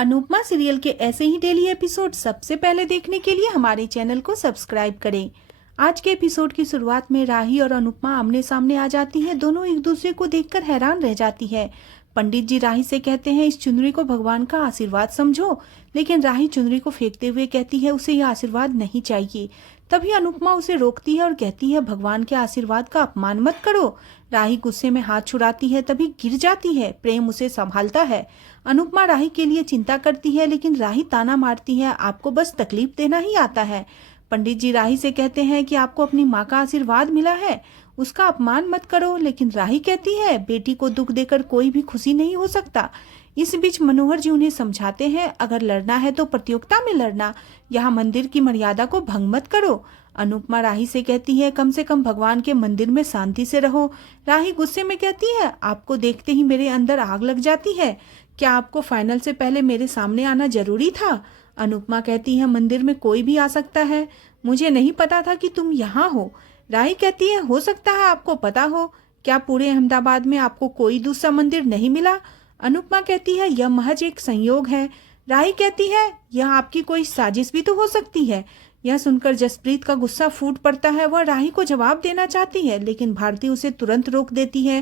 Anupama serial के ऐसे ही daily episode सबसे पहले देखने के लिए हमारे चैनल को सब्सक्राइब करें। आज के एपिसोड की शुरुआत में राही और अनुपमा आमने सामने आ जाती हैं। दोनों एक दूसरे को देखकर हैरान रह जाती है। पंडित जी राही से कहते हैं, इस चुनरी को भगवान का आशीर्वाद समझो, लेकिन राही चुनरी को फेंकते हुए कहती है उसे यह आशीर्वाद नहीं चाहिए। तभी अनुपमा उसे रोकती है और कहती है, भगवान के आशीर्वाद का अपमान मत करो। राही गुस्से में हाथ छुड़ाती है, तभी गिर जाती है। प्रेम उसे संभालता है। अनुपमा राही के लिए चिंता करती है, लेकिन राही ताना मारती है, आपको बस तकलीफ देना ही आता है। पंडित जी राही से कहते हैं कि आपको अपनी माँ का आशीर्वाद मिला है, उसका अपमान मत करो, लेकिन राही कहती है, बेटी को दुख देकर कोई भी खुशी नहीं हो सकता। इस बीच मनोहर जी उन्हें समझाते हैं, अगर लड़ना है तो प्रतियोगिता में लड़ना, यहाँ मंदिर की मर्यादा को भंग मत करो। अनुपमा राही से कहती है, कम से कम भगवान के मंदिर में शांति से रहो। राही गुस्से में कहती है, आपको देखते ही मेरे अंदर आग लग जाती है। क्या आपको फाइनल से पहले मेरे सामने आना जरूरी था? अनुपमा कहती है, मंदिर में कोई भी आ सकता है, मुझे नहीं पता था कि तुम यहाँ हो। राही कहती है, हो सकता है आपको पता हो, क्या पूरे अहमदाबाद में आपको कोई दूसरा मंदिर नहीं मिला? अनुपमा कहती है, यह महज एक संयोग है। राही कहती है, यह आपकी कोई साजिश भी तो हो सकती है। यह सुनकर जसप्रीत का गुस्सा फूट पड़ता है। वह राही को जवाब देना चाहती है, लेकिन भारती उसे तुरंत रोक देती है।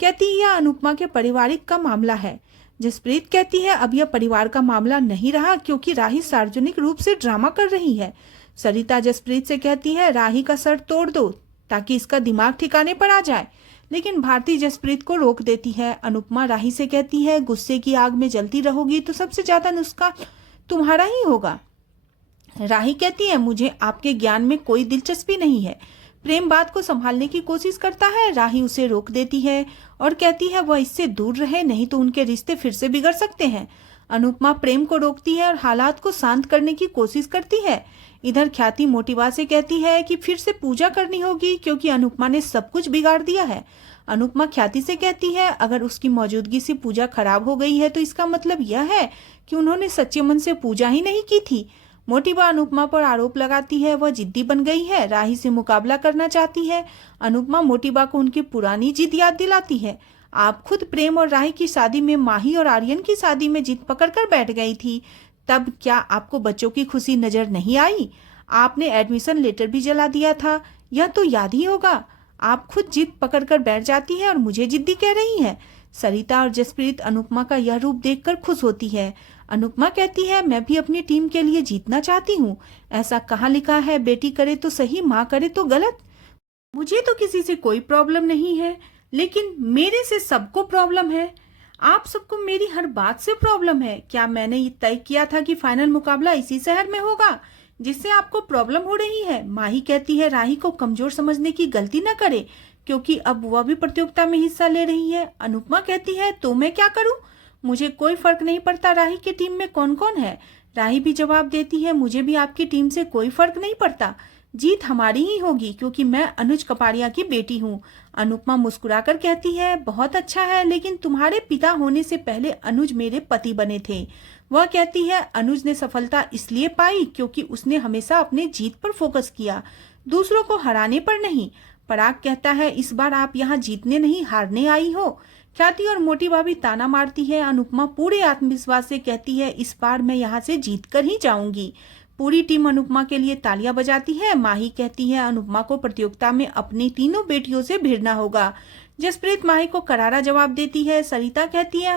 कहती है, यह अनुपमा के पारिवारिक का मामला है। जसप्रीत कहती है, अब यह परिवार का मामला नहीं रहा, क्योंकि राही सार्वजनिक रूप से ड्रामा कर रही है। सरिता जसप्रीत से कहती है, राही का सर तोड़ दो ताकि इसका दिमाग ठिकाने पर आ जाए, लेकिन भारती जसप्रीत को रोक देती है। अनुपमा राही से कहती है, गुस्से की आग में जलती रहोगी तो सबसे ज्यादा नुस्खा तुम्हारा ही होगा। राही कहती है, मुझे आपके ज्ञान में कोई दिलचस्पी नहीं है। प्रेम बात को संभालने की कोशिश करता है। राही उसे रोक देती है और कहती है, वह इससे दूर रहे, नहीं तो उनके रिश्ते फिर से बिगड़ सकते हैं। अनुपमा प्रेम को रोकती है और हालात को शांत करने की कोशिश करती है। इधर ख्याति मोटिवा से कहती है कि फिर से पूजा करनी होगी, क्योंकि अनुपमा ने सब कुछ बिगाड़ दिया है। अनुपमा ख्याति से कहती है, अगर उसकी मौजूदगी से पूजा खराब हो गई है तो इसका मतलब यह है कि उन्होंने सच्चे मन से पूजा ही नहीं की थी। मोटिवा अनुपमा पर आरोप लगाती है, वह जिद्दी बन गई है, राही से मुकाबला करना चाहती है। अनुपमा मोटिवा को उनकी पुरानी जिद याद दिलाती है। आप खुद प्रेम और राही की शादी में माही और आर्यन की शादी में जिद पकड़कर बैठ गई थी, तब क्या आपको बच्चों की खुशी नजर नहीं आई? आपने एडमिशन लेटर भी जला दिया था, यह तो याद ही होगा। आप खुद जिद पकड़कर बैठ जाती है और मुझे जिद्दी कह रही है। सरिता और जसप्रीत अनुपमा का यह रूप देखकर खुश होती है। अनुपमा कहती है, मैं भी अपनी टीम के लिए जीतना चाहती हूँ। ऐसा कहाँ लिखा है, बेटी करे तो सही, माँ करे तो गलत। मुझे तो किसी से कोई प्रॉब्लम नहीं है, लेकिन मेरे से सबको प्रॉब्लम है। आप सबको मेरी हर बात से प्रॉब्लम है। क्या मैंने ये तय किया था कि फाइनल मुकाबला इसी शहर में होगा, जिससे आपको प्रॉब्लम हो रही है? माही कहती है, राही को कमजोर समझने की गलती न करे, क्योंकि अब वह भी प्रतियोगिता में हिस्सा ले रही है। अनुपमा कहती है, तो मैं क्या करूं? मुझे कोई फर्क नहीं पड़ता राही की टीम में कौन कौन है। राही भी जवाब देती है, मुझे भी आपकी टीम से कोई फर्क नहीं पड़ता, जीत हमारी ही होगी, क्योंकि मैं अनुज कपाड़िया की बेटी हूँ। अनुपमा मुस्कुराकर कहती है, बहुत अच्छा है, लेकिन तुम्हारे पिता होने से पहले अनुज मेरे पति बने थे। वह कहती है, अनुज ने सफलता इसलिए पाई क्योंकि उसने हमेशा अपने जीत पर फोकस किया, दूसरों को हराने पर नहीं। पराग कहता है, इस बार आप यहाँ जीतने नहीं हारने आई हो। ख्याति और मोटिवा भी ताना मारती है। अनुपमा पूरे आत्मविश्वास से कहती है, इस बार मैं यहाँ से जीत कर ही जाऊंगी। पूरी टीम अनुपमा के लिए तालियां बजाती है। माही कहती है, अनुपमा को प्रतियोगिता में अपनी तीनों बेटियों से भिड़ना होगा। जसप्रीत माही को करारा जवाब देती है। सरिता कहती है,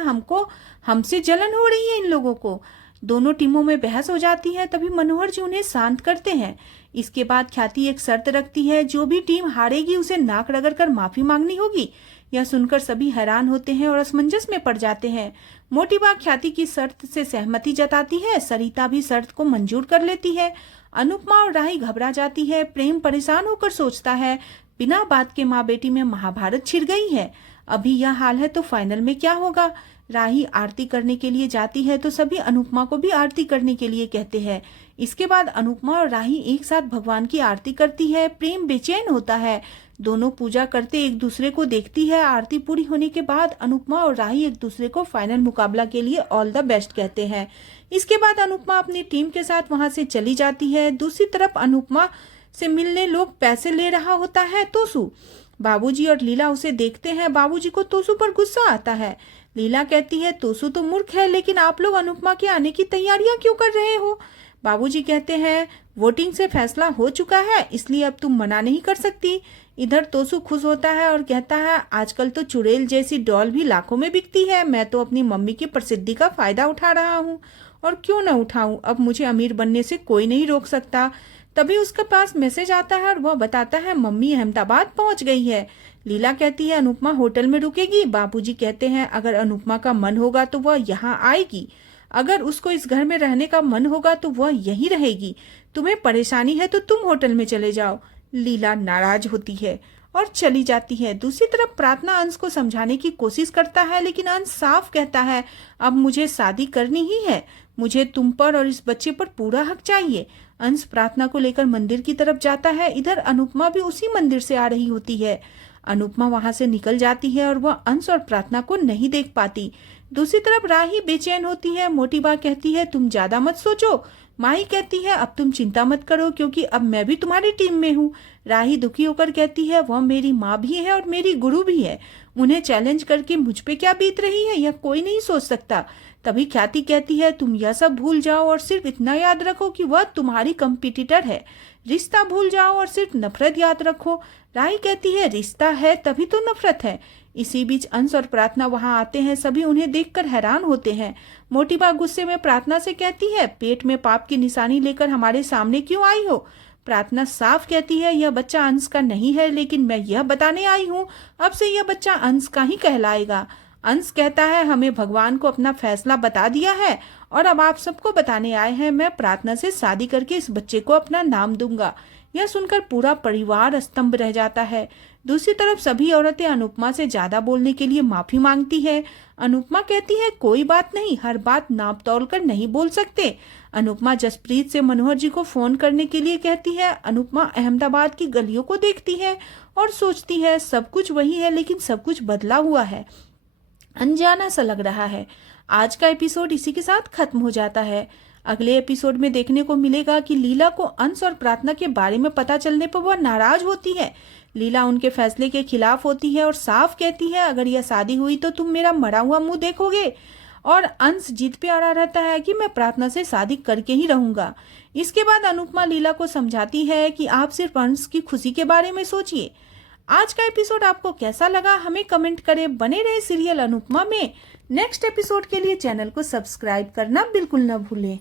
हमसे जलन हो रही है इन लोगों को। दोनों टीमों में बहस हो जाती है। तभी मनोहर जी उन्हें शांत करते हैं। इसके बाद ख्याति एक शर्त रखती है, जो भी टीम हारेगी उसे नाक रगड़कर माफी मांगनी होगी। यह सुनकर सभी हैरान होते हैं और असमंजस में पड़ जाते हैं। मोटिवा ख्याति की शर्त से सहमति जताती है। सरिता भी शर्त को मंजूर कर लेती है। अनुपमा और राही घबरा जाती है। प्रेम परेशान होकर सोचता है, बिना बात के माँ बेटी में महाभारत छिड़ गई है। अभी यह हाल है तो फाइनल में क्या होगा? राही आरती करने के लिए जाती है तो सभी अनुपमा को भी आरती करने के लिए कहते हैं। इसके बाद अनुपमा और राही एक साथ भगवान की आरती करती है। प्रेम बेचैन होता है। दोनों पूजा करते एक दूसरे को देखती है। आरती पूरी होने के बाद अनुपमा और राही एक दूसरे को फाइनल मुकाबला के लिए ऑल द बेस्ट कहते हैं। इसके बाद अनुपमा अपनी टीम के साथ वहां से चली जाती है। दूसरी तरफ अनुपमा से मिलने लोग पैसे ले रहा होता है तोसू। बाबूजी और लीला उसे देखते हैं। बाबूजी को तोसू पर गुस्सा आता है। लीला कहती है तोसू तो मूर्ख है, लेकिन आप लोग अनुपमा के आने की तैयारियां क्यों कर रहे हो? बाबूजी कहते हैं वोटिंग से फैसला हो चुका है, इसलिए अब तुम मना नहीं कर सकती। इधर तोसू खुश होता है और कहता है आजकल तो चुड़ैल जैसी डॉल भी लाखों में बिकती है, मैं तो अपनी मम्मी की प्रसिद्धि का फायदा उठा रहा हूँ, और क्यों न उठाऊं, अब मुझे अमीर बनने से कोई नहीं रोक सकता। तभी उसके पास मैसेज आता है और वह बताता है मम्मी अहमदाबाद पहुंच गई है। लीला कहती है अनुपमा होटल में रुकेगी। बाबूजी कहते हैं अगर अनुपमा का मन होगा तो वह यहाँ आएगी, अगर उसको इस घर में रहने का मन होगा तो वह यहीं रहेगी, तुम्हें परेशानी है तो तुम होटल में चले जाओ। लीला नाराज होती है और चली जाती है। दूसरी तरफ प्रार्थना अंश को समझाने की कोशिश करता है, लेकिन अंश साफ कहता है अब मुझे शादी करनी ही है, मुझे तुम पर और इस बच्चे पर पूरा हक चाहिए। अंश प्रार्थना को लेकर मंदिर की तरफ जाता है। इधर अनुपमा भी उसी मंदिर से आ रही होती है। अनुपमा वहां से निकल जाती है और वह अंश और प्रार्थना को नहीं देख पाती। दूसरी तरफ राही बेचैन होती है। मोटी बा कहती है तुम ज्यादा मत सोचो। माही कहती है अब तुम चिंता मत करो, क्योंकि अब मैं भी तुम्हारी टीम में हूँ। राही दुखी होकर कहती है वह मेरी माँ भी है और मेरी गुरु भी है, उन्हें चैलेंज करके मुझ पे क्या बीत रही है यह कोई नहीं सोच सकता। तभी ख्याति कहती है तुम यह सब भूल जाओ और सिर्फ इतना याद रखो कि वह तुम्हारी कंपटीटर है। रिश्ता भूल जाओ और सिर्फ नफरत याद रखो। राही कहती है रिश्ता है तभी तो नफरत है। इसी बीच अंश और प्रार्थना वहां आते हैं। सभी उन्हें देखकर हैरान होते हैं। मोटी बा गुस्से में प्रार्थना से कहती है पेट में पाप की निशानी लेकर हमारे सामने क्यों आई हो? प्रार्थना साफ कहती है यह बच्चा अंश का नहीं है, लेकिन मैं यह बताने आई हूँ अब से यह बच्चा अंश का ही कहलाएगा। अंश कहता है हमें भगवान को अपना फैसला बता दिया है और अब आप सबको बताने आए हैं, मैं प्रार्थना से शादी करके इस बच्चे को अपना नाम दूंगा। यह सुनकर पूरा परिवार स्तंभ रह जाता है। दूसरी तरफ सभी औरतें अनुपमा से ज्यादा बोलने के लिए माफी मांगती है। अनुपमा कहती है कोई बात नहीं, हर बात नाप तौल कर नहीं बोल सकते। अनुपमा जसप्रीत से मनोहर जी को फोन करने के लिए कहती है। अनुपमा अहमदाबाद की गलियों को देखती है और सोचती है सब कुछ वही है, लेकिन सब कुछ बदला हुआ है, अनजाना सा लग रहा है। आज का एपिसोड इसी के साथ खत्म हो जाता है। अगले एपिसोड में देखने को मिलेगा कि लीला को अंश और प्रार्थना के बारे में पता चलने पर वह नाराज होती है। लीला उनके फैसले के खिलाफ होती है और साफ कहती है अगर यह शादी हुई तो तुम मेरा मरा हुआ मुंह देखोगे। और अंश जिद पे अड़ा रहता है कि मैं प्रार्थना से शादी करके ही रहूंगा। इसके बाद अनुपमा लीला को समझाती है कि आप सिर्फ अंश की खुशी के बारे में सोचिए। आज का एपिसोड आपको कैसा लगा हमें कमेंट करें। बने रहे सीरियल अनुपमा में। नेक्स्ट एपिसोड के लिए चैनल को सब्सक्राइब करना बिल्कुल न भूलें।